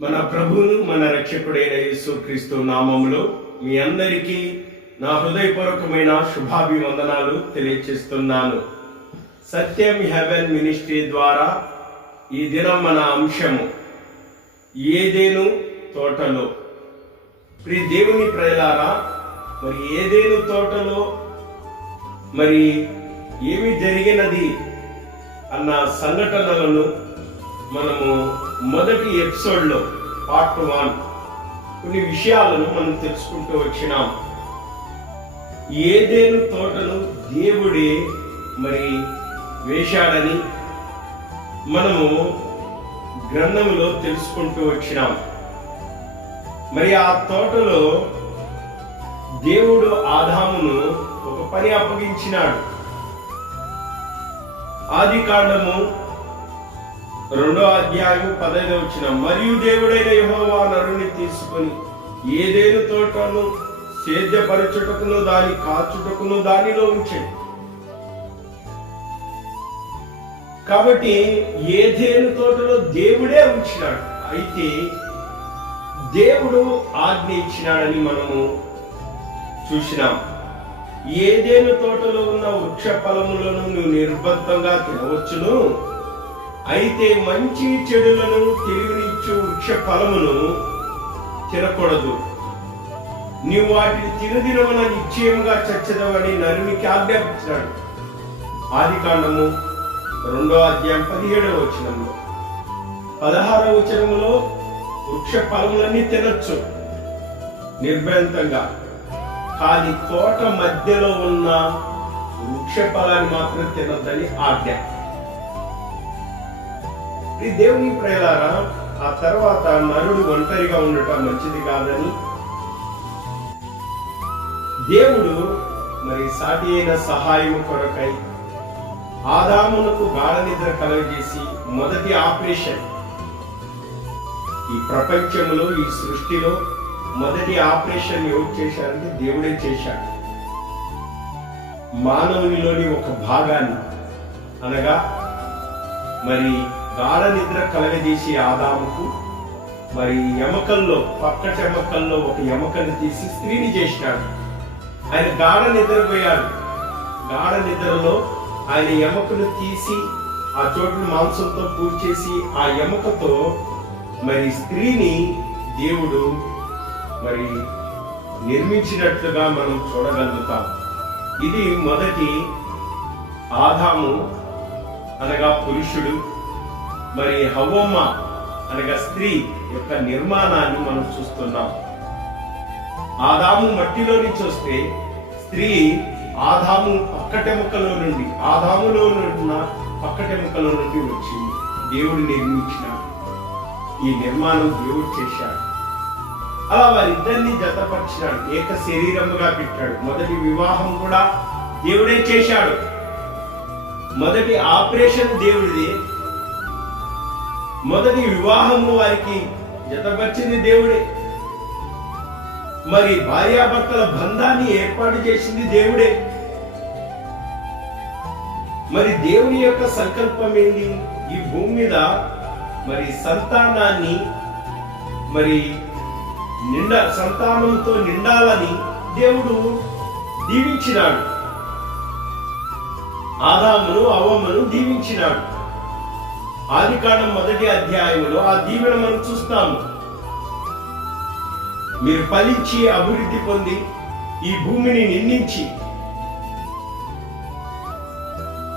మన ప్రభువును మన రక్షకుడైన యేసుక్రీస్తు నామములో మీ అందరికీ నా హృదయపూర్వకమైన శుభాభివందనాలు తెలియజేస్తున్నాను. సత్యం హెవెన్ మినిస్ట్రీ ద్వారా ఈ దినం మన అంశము ఏదేను తోటలో. ప్రియ దేవుని ప్రజలారా, మరి ఏదేను తోటలో మరి ఏమి జరిగినది అన్న సంఘటనలను మనము మొదటి ఎపిసోడ్లో పార్ట్ 1 కొన్ని విషయాలను మనం తెలుసుకుంటూ వచ్చినాం. ఏదేను తోటను దేవుడే మరి వేశాడని మనము గ్రంథములో తెలుసుకుంటూ వచ్చినాం. మరి ఆ తోటలో దేవుడు ఆదామును ఒక పని అప్పగించినాడు. ఆదికాండము 2వ అధ్యాయం 15వ వచనం, మరియు దేవుడైన యెహోవా నరుని తీసుకొని ఏదేను తోటను సేద్యపరచుటకును దాని కాచుటకును దానిలో ఉంచెను. కాబట్టి ఏదేను తోటలో దేవుడే ఉంచినాడు. అయితే దేవుడు ఆజ్ఞ ఇచ్చినాడని మనము చూసినాం. ఏదేను తోటలో ఉన్న వృక్ష ఫలములను నువ్వు నిర్బంధంగా తినవచ్చును, అయితే మంచి చెడులను తెలివినిచ్చు వృక్ష ఫలమును తినకూడదు. నీవు వాటిని తినదినమున నిశ్చయముగా చచ్చదవని నరునికి ఆజ్ఞాపించినాడు. ఆదికాండము 2వ అధ్యాయం 17వ వచనంలో. 16వ వచనములో వృక్ష ఫలములన్నీ తినొచ్చు నిర్బంధంగా, కానీ తోట మధ్యలో ఉన్న వృక్ష ఫలాన్ని మాత్రం తినొద్దని ఆజ్ఞ. ఈ దేవుని ప్రేలారా, ఆ తర్వాత నరుడు ఒంటరిగా ఉండటం మంచిది కాదని దేవుడు మరి సాటి అయిన సహాయం కొరకై ఆదామునకు గాఢ నిద్ర కలుగజేసి మొదటి ఆపరేషన్, ఈ ప్రపంచంలో ఈ సృష్టిలో మొదటి ఆపరేషన్ ఎవరు చేశారంటే దేవుడే చేశాడు. మానవునిలోని ఒక భాగాన్ని, అనగా మరి గాఢ నిద్ర కలగజేసి ఆదాముకు మరి ఎముకల్లో, పక్కట ఎముకల్లో ఒక ఎముకను తీసి స్త్రీని చేసినాడు. ఆయన గాఢ నిద్రపోయాడు. గాఢ నిద్రలో ఆయన ఎముకను తీసి ఆ చోటును మాంసంతో పూడ్చేసి ఆ ఎముకతో మరి స్త్రీని దేవుడు మరి నిర్మించినట్లుగా మనం చూడగలుగుతాం. ఇది మొదటి ఆదాము అనగా పురుషుడు, మరి హవ్వమ్మ అనగా స్త్రీ యొక్క నిర్మాణాన్ని మనం చూస్తున్నాం. ఆదాము మట్టిలో నుంచి వస్తే స్త్రీ ఆదాము పక్కటెముకలో నుండి, ఆదాములో ఉన్న పక్కటెముకలో నుండి వచ్చింది. దేవుడు నిర్మించినాడు. ఈ నిర్మాణం దేవుడు చేశాడు. అలా వారిద్దరిని జతపరిచినాడు, ఏక శరీరముగా పెట్టాడు. మొదటి వివాహం కూడా దేవుడే చేశాడు. మొదటి ఆపరేషన్ దేవుడిదే. మొదటి వివాహము వారికి జతపరిచింది దేవుడే. మరి భార్యాభర్తల బంధాన్ని ఏర్పాటు చేసింది దేవుడే. మరి దేవుని యొక్క సంకల్పం ఏంటి? ఈ భూమి మీద మరి సంతానాన్ని మరి సంతానంతో నిండాలని దేవుడు దీవించినాడు. ఆదామును అవ్వమ్మను దీవించినాడు. ఆదికాండం 1వ అధ్యాయంలో ఆ దీవెన మనం చూస్తాము. మీరు ఫలించి అభివృద్ధి పొంది ఈ భూమిని నిందించి,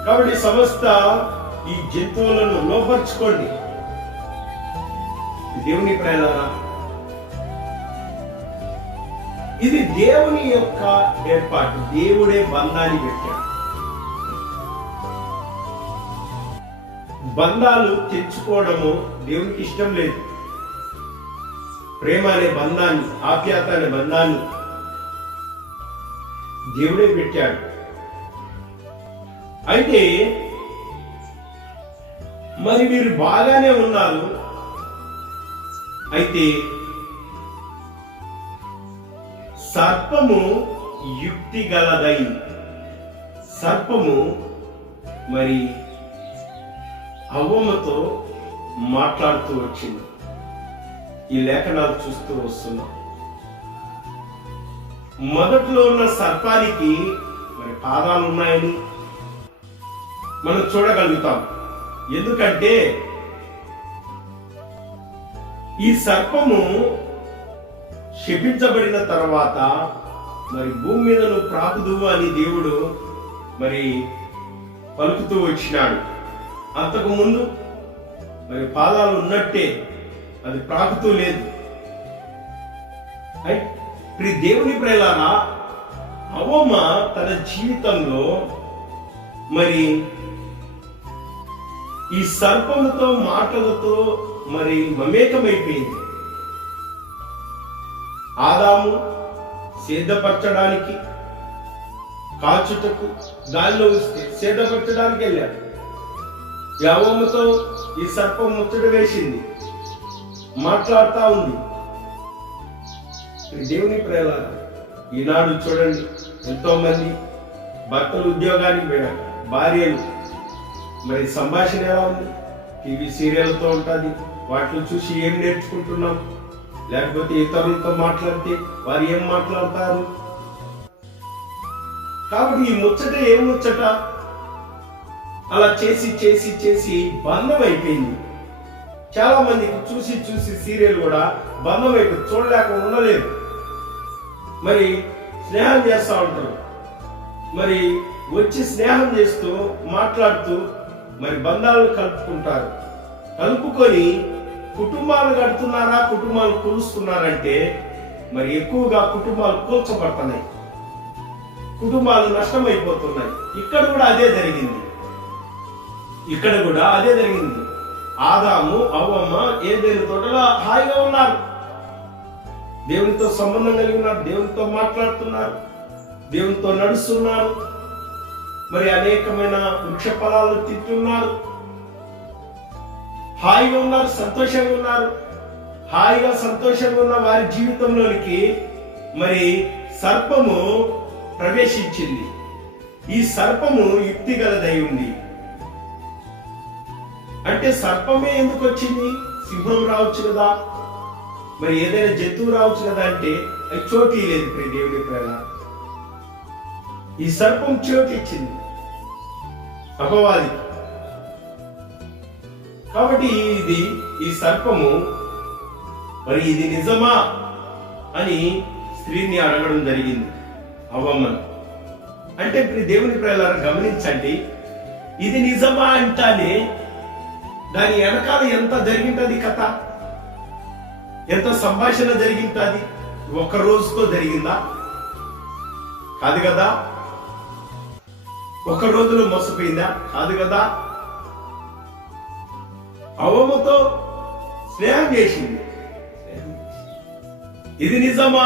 కాబట్టి సమస్త ఈ జంతువులను లోపరుచుకోండి. దేవుని ప్రేలారా, ఇది దేవుని యొక్క ఏర్పాటు. దేవుడే బంధాన్ని పెట్టాడు. బంధాలు తెంచుకోవడము దేవునికి ఇష్టం లేదు. ప్రేమ అనే బంధాన్ని, ఆప్యాయత అనే బంధాన్ని దేవుడే పెట్టాడు. అయితే మరి మీరు బాగానే ఉన్నారు. అయితే సర్పము యుక్తి గలదై, సర్పము మరి హవ్వమ్మతో మాట్లాడుతూ వచ్చింది. ఈ లేఖనాలు చూస్తూ వస్తున్నాం. మొదట్లో ఉన్న సర్పానికి మరి పాదాలు ఉన్నాయని మనం చూడగలుగుతాం. ఎందుకంటే ఈ సర్పము శపించబడిన తర్వాత మరి భూమి మీద నువ్వు ప్రాకుదువు అని దేవుడు మరి పలుకుతూ వచ్చినాడు. అంతకు ముందు మరి పాదాలు ఉన్నట్టే అది ప్రాకుతూ లేదు. ప్రియ దేవుని ప్రేలారా, అవ్వమ్మ తన జీవితంలో మరి ఈ సర్పముతో మాటలతో మరి మమేకమైపోయింది. ఆదాము సిద్ధపరచడానికి కాల్చుటకు గాలిలో వస్తే సిద్ధపరచడానికి వెళ్ళాడు. అవ్వమ్మతో ఈ సర్పం ముచ్చట వేసింది, మాట్లాడుతూ ఉంది. దేవుని ప్రేలారా, ఈనాడు చూడండి, ఎంతో మంది భర్తలు ఉద్యోగానికి పోయాక భార్యలు మరి సంభాషణ ఎలా ఉంది? టీవీ సీరియల్తో ఉంటుంది. వాటిని చూసి ఏం నేర్చుకుంటున్నాం? లేకపోతే ఇతరులతో మాట్లాడితే వారు ఏం మాట్లాడతారు? కాబట్టి ఈ ముచ్చట ఏం ముచ్చట? అలా చేసి చేసి చేసి బంధం అయిపోయింది. చాలా మందికి చూసి చూసి సీరియల్ కూడా బంధం అయిపోయింది, చూడలేక ఉండలేదు. మరి స్నేహం చేస్తూ ఉంటారు, మరి వచ్చి స్నేహం చేస్తూ మాట్లాడుతూ మరి బంధాలను కలుపుకుంటారు. కలుపుకొని కుటుంబాలు కడుతున్నారా, కుటుంబాలు కూలుస్తున్నారంటే మరి ఎక్కువగా కుటుంబాలు కూల్చబడుతున్నాయి, కుటుంబాలు నష్టమైపోతున్నాయి. ఇక్కడ కూడా అదే జరిగింది. ఆదాము అవ్వమ్మ ఏదైనా తోటలో హాయిగా ఉన్నారు, దేవునితో సంబంధం కలిగి ఉన్నారు, దేవునితో మాట్లాడుతున్నారు, దేవునితో నడుస్తున్నారు, మరి అనేకమైన వృక్ష ఫలాలు తింటున్నారు, హాయిగా ఉన్నారు, సంతోషంగా ఉన్నారు. హాయిగా సంతోషంగా ఉన్న వారి జీవితంలోనికి మరి సర్పము ప్రవేశించింది. ఈ సర్పము యుక్తి గలదై ఉంది. అంటే సర్పమే ఎందుకు వచ్చింది? సింహం రావచ్చు కదా, మరి ఏదైనా జంతువు రావచ్చు కదా అంటే అది చోటు లేదు. ప్రియ దేవుని ప్రేమ, ఈ సర్పం చోటు ఇచ్చింది అపవాది. కాబట్టి ఈ సర్పము మరి ఇది నిజమా అని స్త్రీని అడగడం జరిగింది అవ్వమ్మను. అంటే దేవుని ప్రేలారా గమనించండి, ఇది నిజమా అంటానే దాని వెనకాల ఎంత జరిగింటది కథ, ఎంత సంభాషణ జరిగింటది. ఒక్క రోజుతో జరిగిందా? కాదు కదా. ఒక రోజులో మోసపోయిందా? కాదు కదా. అవ్వమ్మతో స్నేహం చేసింది. ఇది నిజమా?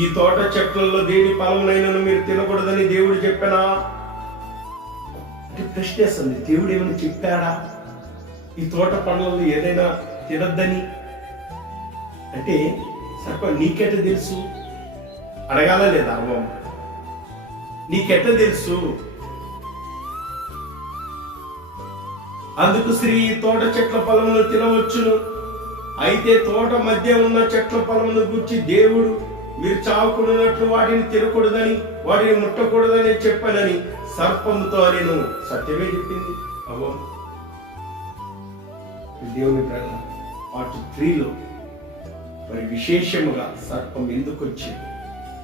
ఈ తోట చెట్లలో దేని ఫలమునైనను మీరు తినకూడదని దేవుడు చెప్పానా? అంటే ప్రశ్నేస్తుంది, దేవుడు ఏమైనా చెప్పాడా ఈ తోట పండ్లలో ఏదైనా తినద్దని? అంటే సర్ప నీకెట్ట తెలుసు అడగాల లేదా? అవ్వమ్మ నీకెట్ట తెలుసు? అందుకు స్త్రీ, తోట చెట్ల ఫలమును తినవచ్చును, అయితే తోట మధ్య ఉన్న చెట్ల ఫలమును గురించి దేవుడు మీరు చావకూడనట్లు వాటిని తినకూడదని వాటిని ముట్టకూడదని చెప్పనని సర్పముతో నేను సత్యమే చెప్పింది అవ్వమ్మ. దేవుని ప్రేమ పార్ట్ 3లో మరి విశేషముగా సర్పం ఎందుకు వచ్చింది,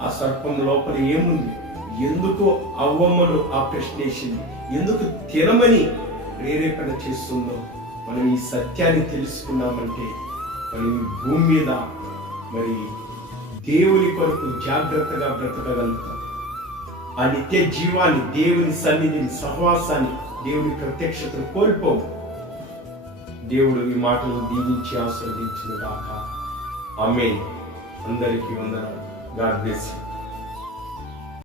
ఆ సర్పం లోపల ఏముంది, ఎందుకు అవ్వమ్మను ఆ ప్రశ్నేసింది, ఎందుకు తినమని ప్రేరేపణ చేస్తుందో మనం ఈ సత్యాన్ని తెలుసుకున్నామంటే మరి భూమి మీద మరి దేవుని కొరకు జాగ్రత్తగా బ్రతకగలుగుతాం. ఆ నిత్య జీవాన్ని, దేవుని సన్నిధిని, సహవాసాన్ని, దేవుని ప్రత్యక్షతను కోల్పోవు. దేవుడు ఈ మాటలు దీవించి ఆశీర్వదించును గాక. ఆమేన్. అందరికీ వందనాలు. God bless you.